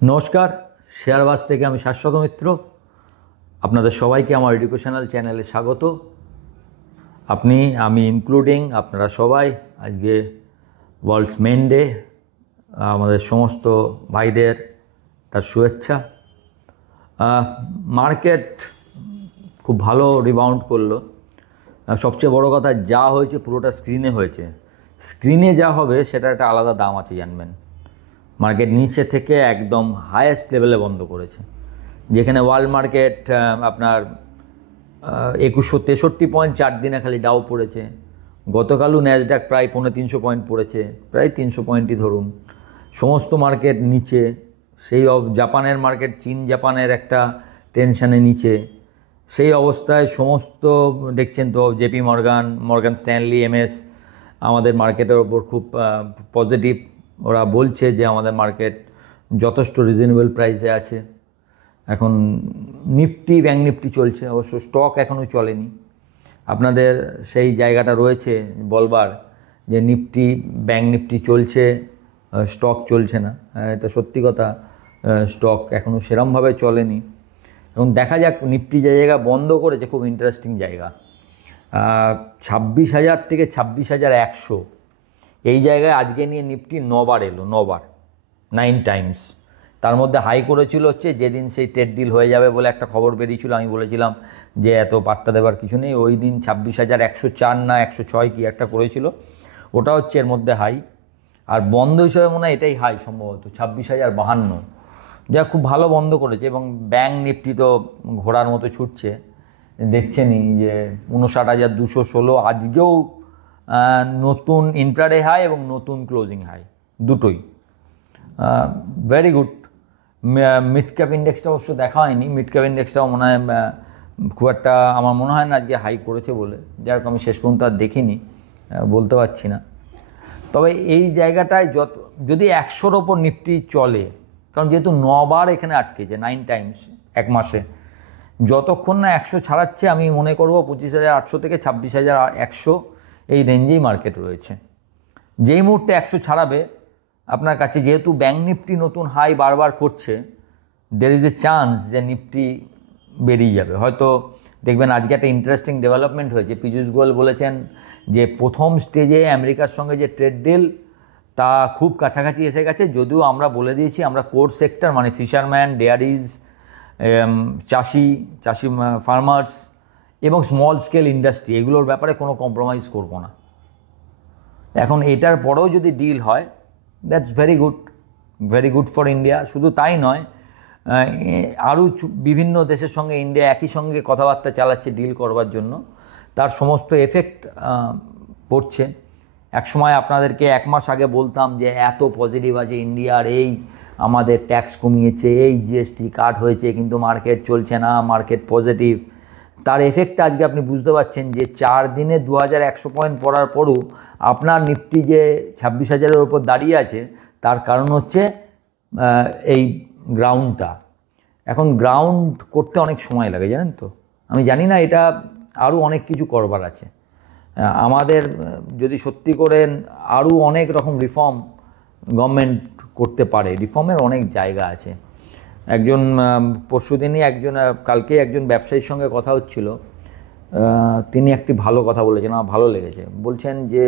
নমস্কার, শেয়ারবাজ থেকে আমি শাশ্বত মিত্র। আপনাদের সবাইকে আমার এডুকেশনাল চ্যানেলে স্বাগত। আমি ইনক্লুডিং আপনারা সবাই আজকে ওয়ার্ল্ডস মেন ডে, আমাদের সমস্ত ভাইদের তার শুভেচ্ছা। মার্কেট খুব ভালো রিবাউন্ড করলো। সবচেয়ে বড় কথা, যা হয়েছে পুরোটা স্ক্রিনে হয়েছে। স্ক্রিনে যা হবে সেটা একটা আলাদা দাম আছে, জানবেন। মার্কেট নিচে থেকে একদম হায়েস্ট লেভেলে বন্ধ করেছে, যেখানে ওয়ার্ল্ড মার্কেট আপনার 2163 পয়েন্ট 4 দিনে খালি ডাউ পড়েছে। গতকালও ন্যাসডাক প্রায় 350 পয়েন্ট পড়েছে, প্রায় 300 পয়েন্টই ধরুন। সমস্ত মার্কেট নিচে। সেই জাপানের মার্কেট, চীন জাপানের একটা টেনশানে নিচে। সেই অবস্থায় সমস্ত দেখছেন তো, জেপি মর্গান স্ট্যানলি, এমএস আমাদের মার্কেটের ওপর খুব পজিটিভ। ওরা বলছে যে আমাদের মার্কেট যথেষ্ট রিজনেবল প্রাইসে আছে। এখন ব্যাঙ্ক নিফটি চলছে, অবশ্য স্টক এখনও চলেনি। আপনাদের সেই জায়গাটা রয়েছে বলবার যে ব্যাঙ্ক নিফটি চলছে, স্টক চলছে না। এটা সত্যি কথা, স্টক এখনও সেরমভাবে চলেনি। এবং দেখা যাক নিফটি যে জায়গা বন্ধ করেছে, খুব ইন্টারেস্টিং জায়গা। 26,000 থেকে 26,100 এই জায়গায় আজকে নিয়ে নিফটি 9 বার এলো, 9 টাইমস। তার মধ্যে হাই করেছিল হচ্ছে যেদিন সেই ট্রেড ডিল হয়ে যাবে বলে একটা খবর বেরিয়েছিল। আমি বলেছিলাম যে এত পাত্তা দেবার কিছু নেই। ওই দিন 26,104 না 106 কি একটা করেছিল, ওটা হচ্ছে এর মধ্যে হাই। আর বন্ধ হিসাবে মনে হয় এটাই হাই সম্ভবত, 26,052, যা খুব ভালো বন্ধ করেছে। এবং ব্যাঙ্ক নিফটি তো ঘোড়ার মতো ছুটছে, দেখছেনই যে 59,216 আজকেও নতুন ইন্ট্রাডে হাই এবং নতুন ক্লোজিং হাই, দুটোই ভেরি গুড। মিড ক্যাপ ইন্ডেক্সটা অবশ্য দেখা হয়নি। মিড ক্যাপ ইন্ডেক্সটাও মনে হয় খুব একটা, আমার মনে হয় না আজকে হাই করেছে বলে। যাই হোক, আমি শেষ পর্যন্ত আর দেখিনি, বলতে পারছি না। তবে এই জায়গাটায় যদি 100-র ওপর নিফটি চলে, কারণ যেহেতু 9 বার এখানে আটকেছে, 9 টাইমস এক মাসে, যতক্ষণ না 100 ছাড়াচ্ছে, আমি মনে করবো 25,800 থেকে 26,100 এই রেঞ্জেই মার্কেট রয়েছে। যেই মুহূর্তে 100 ছাড়াবে আপনার কাছে, যেহেতু ব্যাঙ্ক নিফটি নতুন হাই বারবার করছে, দের ইজ এ চান্স যে নিফটি বেরিয়ে যাবে। হয়তো দেখবেন আজকে একটা ইন্টারেস্টিং ডেভেলপমেন্ট হয়েছে। পীযূষ গোয়েল বলেছেন যে প্রথম স্টেজে আমেরিকার সঙ্গে যে ট্রেড ডিল, তা খুব কাছাকাছি এসে গেছে। যদিও আমরা বলে দিয়েছি আমরা কোর সেক্টর, মানে ফিশারম্যান, ডেয়ারিজ, চাষি ফার্মার্স এবং স্মল স্কেল ইন্ডাস্ট্রি, এগুলোর ব্যাপারে কোনো কম্প্রোমাইজ করব না। এখন এটার পরেও যদি ডিল হয়, that's very good for India. শুধু তাই নয়, আরও বিভিন্ন দেশের সঙ্গে ইন্ডিয়া একই সঙ্গে কথাবার্তা চালাচ্ছে ডিল করবার জন্য। তার সমস্ত এফেক্ট পড়ছে। একসময় আপনাদেরকে 1 মাস আগে বলতাম যে এত পজিটিভ আছে ইন্ডিয়ার, এই আমাদের ট্যাক্স কমিয়েছে, এই জিএসটি কাট হয়েছে, কিন্তু মার্কেট চলছে না, মার্কেট পজিটিভ। তার এফেক্টটা আজকে আপনি বুঝতে পারছেন যে 4 দিনে 2,100 পয়েন্ট পড়ার পরও আপনার নিফটি যে 26,000-এর ওপর দাঁড়িয়ে আছে, তার কারণ হচ্ছে এই গ্রাউন্ডটা। এখন গ্রাউন্ড করতে অনেক সময় লাগে, জানেন তো। আমি জানি না, এটা আরও অনেক কিছু করবার আছে আমাদের। যদি সত্যি করেন আরও অনেক রকম রিফর্ম গভর্নমেন্ট করতে পারে, রিফর্মের অনেক জায়গা আছে। কালকে একজন ব্যবসায়ীর সঙ্গে কথা হচ্ছিল, তিনি একটি ভালো কথা বলেছেন, আমার ভালো লেগেছে। বলছেন যে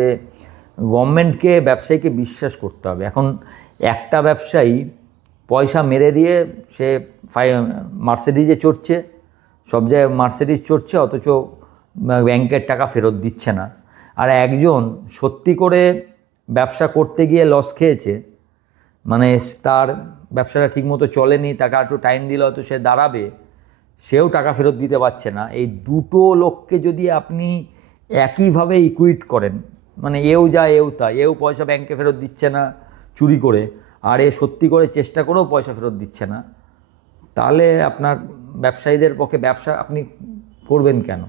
গভর্নমেন্টকে, ব্যবসায়ীকে বিশ্বাস করতে হবে। এখন একটা ব্যবসায়ী পয়সা মেরে দিয়ে সে মার্সিডিজে চড়ছে, সব জায়গায় মার্সিডিজ চড়ছে, অথচ ব্যাংকের টাকা ফেরত দিচ্ছে না। আর একজন সত্যি করে ব্যবসা করতে গিয়ে লস খেয়েছে, মানে তার ব্যবসাটা ঠিকমতো চলেনি, তাকে একটু টাইম দিলে হয়তো সে দাঁড়াবে, সেও টাকা ফেরত দিতে পারছে না। এই দুটো লোককে যদি আপনি একইভাবে ইকুইট করেন, মানে এও যা এও তা, এও পয়সা ব্যাংকে ফেরত দিচ্ছে না চুরি করে, আর এ সত্যি করে চেষ্টা করেও পয়সা ফেরত দিচ্ছে না, তাহলে আপনার ব্যবসায়ীদের পক্ষে ব্যবসা আপনি করবেন কেন?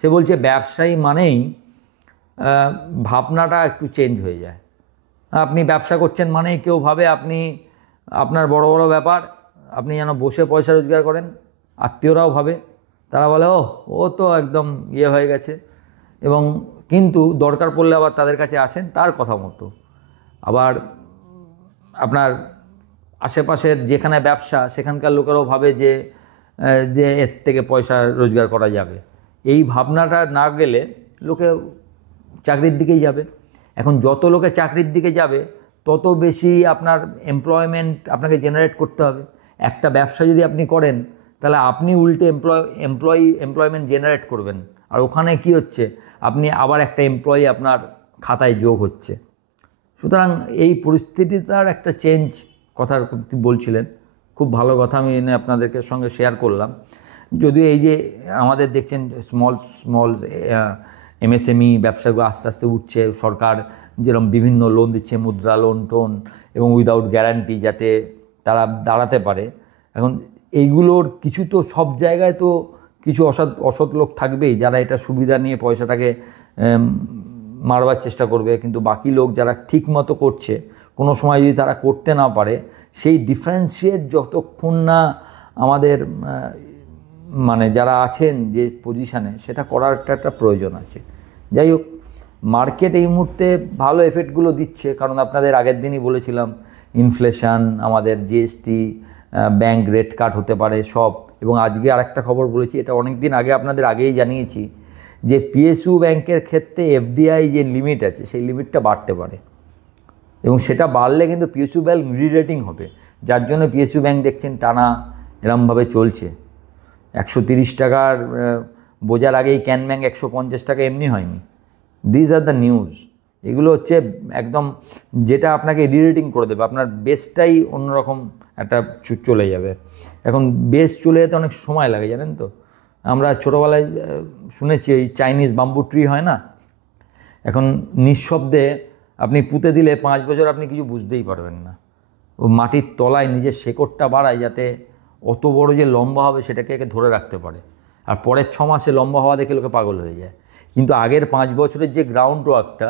সে বলছে ব্যবসায়ী মানেই ভাবনাটা একটু চেঞ্জ হয়ে যায়। আপনি ব্যবসা করছেন মানেই কেউ ভাবে আপনার বড় বড় ব্যাপার, আপনি যেন বসে পয়সা রোজগার করেন। আত্মীয়রাও ভাবে, তারা বলে ও তো একদম হয়ে গেছে। এবং কিন্তু দরকার পড়লে আবার তাদের কাছে আসেন তার কথা মতো। আবার আপনার আশেপাশের যেখানে ব্যবসা সেখানকার লোকেরাও ভাবে যে যে এর থেকে পয়সা রোজগার করা যাবে। এই ভাবনাটা না গেলে লোকে চাকরির দিকেই যাবে। এখন যত লোকে চাকরির দিকে যাবে তত বেশি আপনার এমপ্লয়মেন্ট আপনাকে জেনারেট করতে হবে। একটা ব্যবসা যদি আপনি করেন তাহলে আপনি উল্টে এমপ্লয়মেন্ট জেনারেট করবেন, আর ওখানে কি হচ্ছে, আপনি আবার একটা এমপ্লয়ি আপনার খাতায় যোগ হচ্ছে। সুতরাং এই পরিস্থিতিটার একটা চেঞ্জ কথার বলছিলেন, খুব ভালো কথা, আমি এনে আপনাদেরকে সঙ্গে শেয়ার করলাম। যদিও এই যে আমাদের দেখছেন স্মল এমএসএমই ব্যবসাগুলো আস্তে আস্তে উঠছে, সরকার যেরকম বিভিন্ন লোন দিচ্ছে, মুদ্রা লোন টোন, এবং উইদাউট গ্যারান্টি, যাতে তারা দাঁড়াতে পারে। এখন এইগুলোর কিছু তো সব জায়গায় তো কিছু অসৎ লোক থাকবেই যারা এটা সুবিধা নিয়ে পয়সাটাকে মারবার চেষ্টা করবে, কিন্তু বাকি লোক যারা ঠিক মতো করছে, কোনো সময় যদি তারা করতে না পারে, সেই ডিফারেন্সিয়েট যতক্ষণ না আমাদের মানে যারা আছেন যে পজিশানে, সেটা করার একটা প্রয়োজন আছে। যাই হোক, মার্কেট এই মুহূর্তে ভালো এফেক্টগুলো দিচ্ছে, কারণ আপনাদের আগের দিনই বলেছিলাম ইনফ্লেশন, আমাদের জিএসটি, ব্যাংক রেট কাট হতে পারে সব। এবং আজকে আরেকটা খবর বলেছি, এটা অনেক দিন আগে আপনাদের আগেই জানিয়েছি, যে পিএসইউ ব্যাংকের ক্ষেত্রে এফডিআই যে লিমিট আছে সেই লিমিটটা বাড়তে পারে, এবং সেটা বাড়লে কিন্তু পিএসইউ ব্যাংক রিরেটিং হবে, যার জন্য পিএসইউ ব্যাংক দেখছেন টানা এরমভাবে চলছে। 130 টাকার বোঝার আগেই ক্যান ব্যাংক 150 টাকা এমনি হয়নি। This are the news. এগুলো হচ্ছে একদম যেটা আপনাকে রিরেটিং করে দেবে, আপনার বেসটাই অন্যরকম একটা চলে যাবে। এখন বেস চলে যেতে অনেক সময় লাগে, জানেন তো। আমরা ছোটোবেলায় শুনেছি ওই চাইনিজ বাম্বু ট্রি হয় না, এখন নিঃশব্দে আপনি পুঁতে দিলে 5 বছর আপনি কিছু বুঝতেই পারবেন না। ও মাটির তলায় নিজের শেকড়টা বাড়ায়, যাতে অত বড় যে লম্বা হবে সেটাকে ধরে রাখতে পারে, আর পরের 6 মাসে লম্বা হওয়া দেখে লোকে পাগল হয়ে যায়। কিন্তু আগের 5 বছরের যে গ্রাউন্ড ওয়ার্কটা,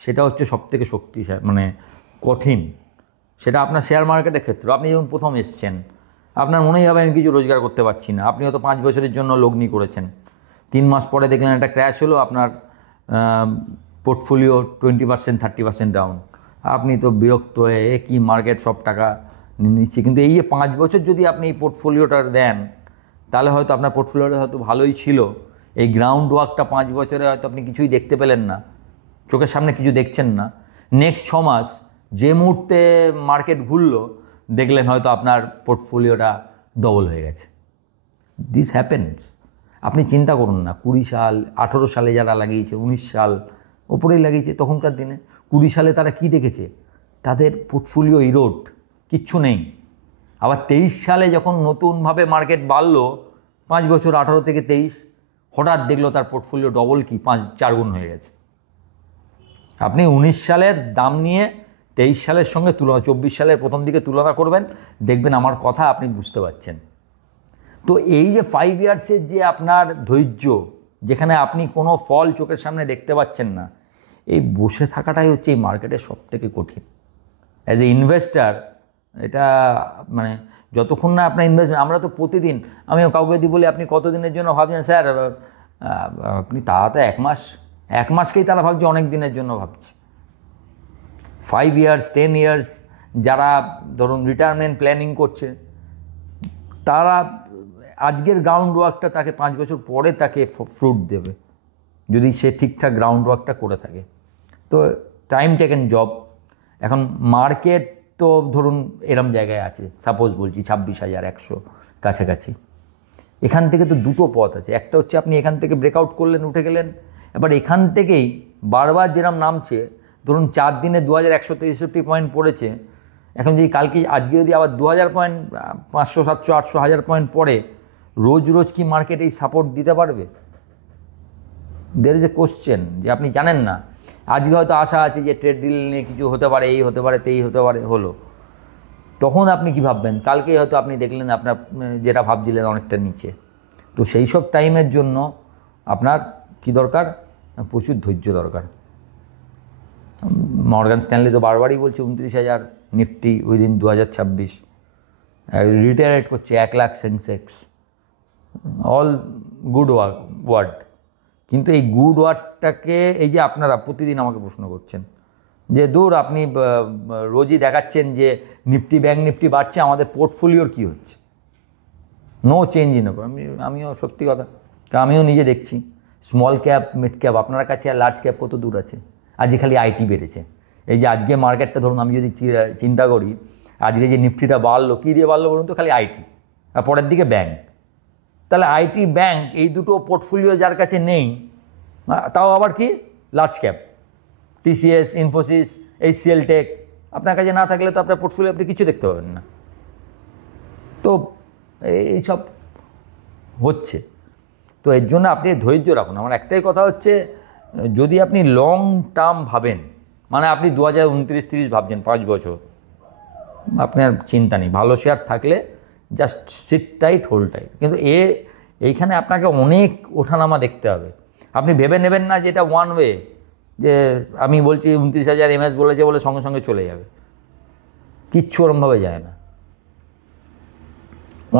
সেটা হচ্ছে সবথেকে শক্তিশালী, মানে কঠিন। সেটা আপনার শেয়ার মার্কেটের ক্ষেত্রে, আপনি যখন প্রথম এসছেন আপনার মনেই হবে আমি কিছু রোজগার করতে পারছি না, আপনি হয়তো 5 বছরের জন্য লগ্নি করেছেন, 3 মাস পরে দেখলেন একটা ক্র্যাশ হলো, আপনার পোর্টফোলিও 20% 30% ডাউন, আপনি তো বিরক্ত হয়ে কি মার্কেট সব টাকা নিচ্ছে। কিন্তু এই যে 5 বছর যদি আপনি এই পোর্টফোলিওটা দেন, তাহলে হয়তো আপনার পোর্টফোলিওটা হয়তো ভালোই ছিল। এই গ্রাউন্ড ওয়ার্কটা 5 বছরে হয়তো আপনি কিছুই দেখতে পেলেন না, চোখের সামনে কিছু দেখছেন না। নেক্সট 6 মাস যে মুহূর্তে মার্কেট ঘুরলো, দেখলেন হয়তো আপনার পোর্টফোলিওটা ডবল হয়ে গেছে। This happens. আপনি চিন্তা করুন না, 20 সাল 18 সালে যারা লাগিয়েছে, 19 সাল ওপরেই লাগিয়েছে, তখনকার দিনে 20 সালে তারা কি দেখেছে, তাদের পোর্টফোলিও ইরোড, কিচ্ছু নেই। আবার 23 সালে যখন নতুনভাবে মার্কেট বাড়লো, 5 বছর 18 থেকে 23, হঠাৎ দেখলো তার পোর্টফোলিও ডবল কি 4 গুণ হয়ে গেছে। আপনি 19 সালের দাম নিয়ে 23 সালের সঙ্গে তুলনা, 24 সালের প্রথম দিকে তুলনা করবেন, দেখবেন আমার কথা আপনি বুঝতে পারছেন। তো এই যে 5 ইয়ার্সের যে আপনার ধৈর্য, যেখানে আপনি কোনো ফল চোখের সামনে দেখতে পাচ্ছেন না, এই বসে থাকাটাই হচ্ছে এই মার্কেটের সবথেকে কঠিন। অ্যাজ এ ইনভেস্টার, এটা মানে যতক্ষণ না আপনার ইনভেস্টমেন্ট, আমরা তো প্রতিদিন, আমিও কাউকে দিই বলি আপনি কতদিনের জন্য ভাবছেন স্যার, আপনি তাড়াতে 1 মাসকেই তারা ভাবছে অনেক দিনের জন্য ভাবছে। 5 ইয়ার্স 10 ইয়ার্স যারা ধরুন রিটায়ারমেন্ট প্ল্যানিং করছে, তারা আজকের গ্রাউন্ড ওয়ার্কটা তাকে 5 বছর পরে তাকে ফ্রুট দেবে, যদি সে ঠিকঠাক গ্রাউন্ড ওয়ার্কটা করে থাকে। তো টাইম টেকেন জব। এখন মার্কেট তো ধরুন এরম জায়গায় আছে, সাপোজ বলছি 26,100 কাছাকাছি। এখান থেকে তো দুটো পথ আছে, একটা হচ্ছে আপনি এখান থেকে ব্রেকআউট করলেন, উঠে গেলেন, এবার এখান থেকেই বারবার যেরকম নামছে, ধরুন 4 দিনে 2163 পয়েন্ট পড়েছে, এখন যদি কালকে আজকে যদি আবার 2000 পয়েন্ট, 500 700 800 1000 পয়েন্ট পড়ে, রোজ রোজ কি মার্কেট এই সাপোর্ট দিতে পারবে? দের ইজ এ কোশ্চেন, যে আপনি জানেন না। আজকে হয়তো আশা আছে যে ট্রেড ডিল নিয়ে কিছু হতে পারে, এই হতে পারে, তেই হতে পারে, হলো, তখন আপনি কি ভাববেন? কালকে হয়তো আপনি দেখলেন আপনার যেটা ভাবছিলেন অনেকটা নিচে। তো সেই সব টাইমের জন্য আপনার কি দরকার? প্রচুর ধৈর্য দরকার। মর্গান স্ট্যানলি তো বারবারই বলছে 29,000 নিফটি উইদিন 2026, রিটায়ারেট করছে 1 lakh Sensex, all good word. কিন্তু এই গুড ওয়ার্ডটাকে, এই যে আপনারা প্রতিদিন আমাকে প্রশ্ন করছেন যে দূর আপনি রোজই দেখাচ্ছেন যে নিফটি ব্যাংক নিফটি বাড়ছে, আমাদের পোর্টফোলিওর কী হচ্ছে? No change in. আমিও সত্যি কথা, কারণ আমিও নিজে দেখছি স্মল ক্যাপ মিড ক্যাপ আপনার কাছে আর লার্জ ক্যাপ কত দূর আছে। আজকে খালি আইটি বেড়েছে। এই যে আজকে মার্কেটটা ধরুন, আমি যদি চিন্তা করি আজকে যে নিফটিটা বাড়লো, কী দিয়ে বাড়লো বলুন তো? খালি আইটি, আর পরের দিকে ব্যাংক। তাহলে আইটি ব্যাংক এই দুটো পোর্টফোলিও যার কাছে নেই, তাও আবার কি large cap, TCS, Infosys, HCL tech, আপনার কাছে না থাকলে তো আপনার পোর্টফোলিও আপনি কিছু দেখতে পাবেন না। তো এইসব হচ্ছে। তো এর জন্য আপনি ধৈর্য রাখুন। আমার একটাই কথা হচ্ছে, যদি আপনি লং টার্ম ভাবেন, মানে আপনি 2029-30 ভাবছেন 5 বছর, আপনার চিন্তা নেই, ভালো শেয়ার থাকলে just sit tight, hold tight. কিন্তু এইখানে আপনাকে অনেক ওঠানামা দেখতে হবে। আপনি ভেবে নেবেন না যে এটা ওয়ান ওয়ে, যে আমি বলছি 29,000 MS বলেছে বলে সঙ্গে সঙ্গে চলে যাবে। কিচ্ছু ওরমভাবে যায় না,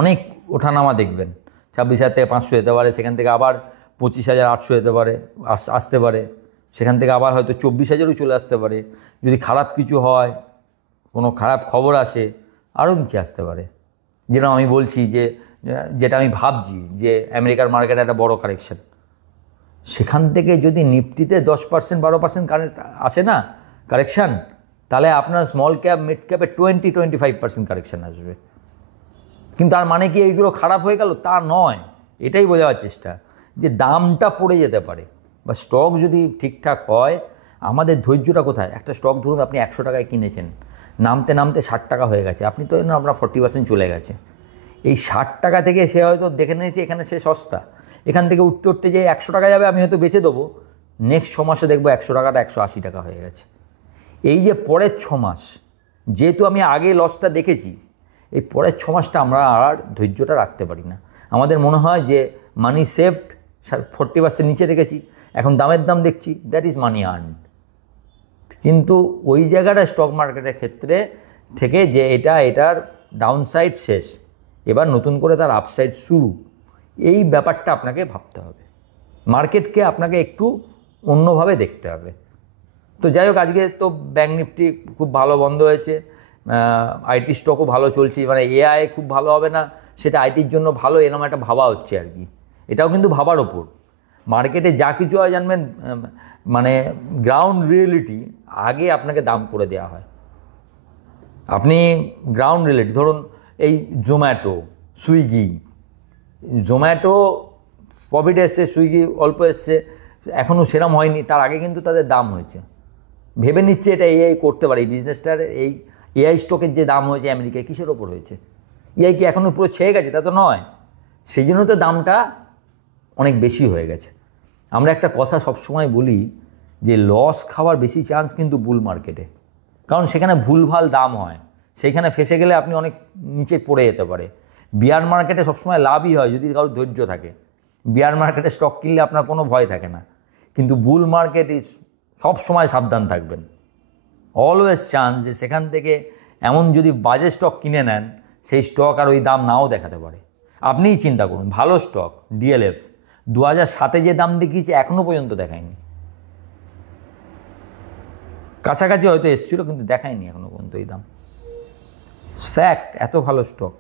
অনেক ওঠানামা দেখবেন। 26,000 থেকে 500 যেতে পারে, সেখান থেকে আবার 25,800 যেতে পারে, আসতে পারে, সেখান থেকে আবার হয়তো 24,000ও চলে আসতে পারে। যদি খারাপ কিছু হয়, কোনো খারাপ খবর আসে, আরও নিচে আসতে পারে। যেরকম আমি বলছি যে যেটা আমি ভাবছি যে আমেরিকার মার্কেটে একটা বড় কারেকশন, সেখান থেকে যদি নিফটিতে 10% 12% আসে না কারেকশান, তাহলে আপনার স্মল ক্যাপ মিড ক্যাপে 20-25% কারেকশান আসবে। কিন্তু তার মানে কি এইগুলো খারাপ হয়ে গেল? তা নয়। এটাই বোঝাবার চেষ্টা যে দামটা পড়ে যেতে পারে, বা স্টক যদি ঠিকঠাক হয়। আমাদের ধৈর্যটা কোথায়? একটা স্টক ধরুন আপনি 100 টাকায় কিনেছেন, নামতে নামতে 60 টাকা হয়ে গেছে, আপনি তো আপনার 40% চলে গেছে। এই 60 টাকা থেকে সে হয়তো দেখে নিয়েছে এখানে সে সস্তা, এখান থেকে উঠতে উঠতে যে 100 টাকা যাবে, আমি হয়তো বেচে দেবো, নেক্সট 6 মাসে দেখবো 100 টাকাটা 180 টাকা হয়ে গেছে। এই যে পরের 6 মাস, যেহেতু আমি আগে লসটা দেখেছি, এই পরের 6 মাসটা আমরা আর ধৈর্যটা রাখতে পারি না। আমাদের মনে হয় যে মানি সেভড 40% নিচে রেখেছি, এখন দামের দাম দেখছি, দ্যাট ইজ মানি আর্নড। কিন্তু ওই জায়গাটা স্টক মার্কেটের ক্ষেত্রে থেকে যে এটার ডাউনসাইড শেষ, এবার নতুন করে তার আপসাইড শুরু, এই ব্যাপারটা আপনাকে ভাবতে হবে। মার্কেটকে আপনাকে একটু অন্যভাবে দেখতে হবে। তো যাই হোক, আজকে তো ব্যাংক নিফটি খুব ভালো বন্ধ হয়েছে, আইটি স্টকও ভালো চলছে। মানে এআই খুব ভালো হবে না, সেটা আইটির জন্য ভালো, এরকম একটা ভাবা হচ্ছে আর কি। এটাও কিন্তু ভাবার ওপর। মার্কেটে যা কিছু হয় জানবেন, মানে গ্রাউন্ড রিয়েলিটি আগে আপনাকে দাম করে দেওয়া হয়। আপনি গ্রাউন্ড রিয়েলিটি ধরুন, এই জোম্যাটো, সুইগি, জোম্যাটো প্রফিট এসছে, সুইগি অল্প এসছে, এখনও সেরম হয়নি, তার আগে কিন্তু তাদের দাম হয়েছে। ভেবে নিচ্ছে এটা এআই করতে পারে। এই বিজনেসটার, এই এআই স্টকের যে দাম হয়েছে আমেরিকায়, কিসের ওপর হয়েছে? এআই কি এখনও পুরো ছেয়ে গেছে? তা তো নয়। সেই জন্য তো দামটা অনেক বেশি হয়ে গেছে। আমরা একটা কথা সবসময় বলি যে লস খাওয়ার বেশি চান্স কিন্তু বুল মার্কেটে, কারণ সেখানে ভুলভাল দাম হয়, সেইখানে ফেসে গেলে আপনি অনেক নিচে পড়ে যেতে পারে। বিয়ার মার্কেটে সবসময় লাভই হয় যদি কারোর ধৈর্য থাকে। বিয়ার মার্কেটে স্টক কিনলে আপনার কোনো ভয় থাকে না, কিন্তু বুল মার্কেট সব সময় সাবধান থাকবেন। অলওয়েজ চান্স যে সেখান থেকে এমন যদি বাজে স্টক কিনে নেন, সেই স্টক আর ওই দাম নাও দেখাতে পারে। আপনিই চিন্তা করুন, ভালো স্টক ডিএলএফ 2007-এ যে দাম দেখিয়েছে এখনও পর্যন্ত দেখায়নি। কাছাকাছি হয়তো এসেছিলো, কিন্তু দেখায়নি এখনও পর্যন্ত এই দাম। ফ্যাক্ট, এত ভালো স্টক।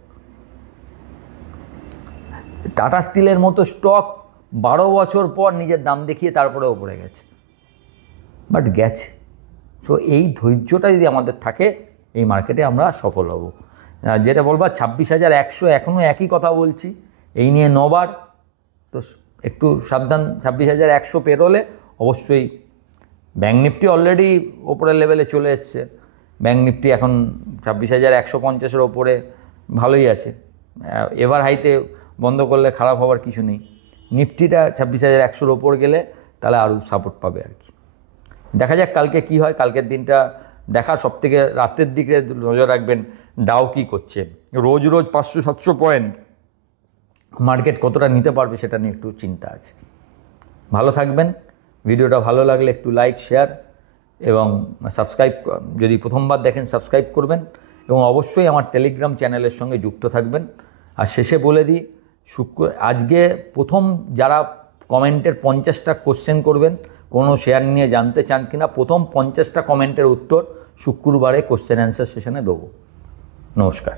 টাটা স্টিলের মতো স্টক 12 বছর পর নিজের দাম দেখিয়ে তারপরে ওপরে গেছে, বাট গেছে। সো এই ধৈর্যটা যদি আমাদের থাকে, এই মার্কেটে আমরা সফল হব। যেটা বলবার 26,100, এখনও একই কথা বলছি, এই নিয়ে 9 বার। তো একটু সাবধান। 26,100 পেরোলে অবশ্যই ব্যাংক নিফটি অলরেডি ওপরের লেভেলে চলে এসছে। ব্যাংক নিফটি এখন 26,150-এর ওপরে ভালোই আছে। এভার হাইতে বন্ধ করলে খারাপ হওয়ার কিছু নেই। নিফটিটা 26,100-এর ওপর গেলে তাহলে আরও সাপোর্ট পাবে আর কি। দেখা যাক কালকে কি হয়। কালকের দিনটা দেখার, সবথেকে রাতের দিকে নজর রাখবেন ডাও কী করছে। রোজ রোজ 500-700 পয়েন্ট মার্কেট কতটা নিতে পারবে সেটা নিয়ে একটু চিন্তা আছে। ভালো থাকবেন। ভিডিওটা ভালো লাগলে একটু লাইক, শেয়ার এবং সাবস্ক্রাইব, যদি প্রথমবার দেখেন সাবস্ক্রাইব করবেন, এবং অবশ্যই আমার টেলিগ্রাম চ্যানেলের সঙ্গে যুক্ত থাকবেন। আর শেষে বলে দিই, আজকে প্রথম যারা কমেন্টের 50টা কোশ্চেন করবেন, কোনো শেয়ার নিয়ে জানতে চান কিনা প্রথম 50টা কমেন্টের উত্তর শুক্রবারে কোশ্চেন অ্যান্সার সেশনে দেবো। নমস্কার।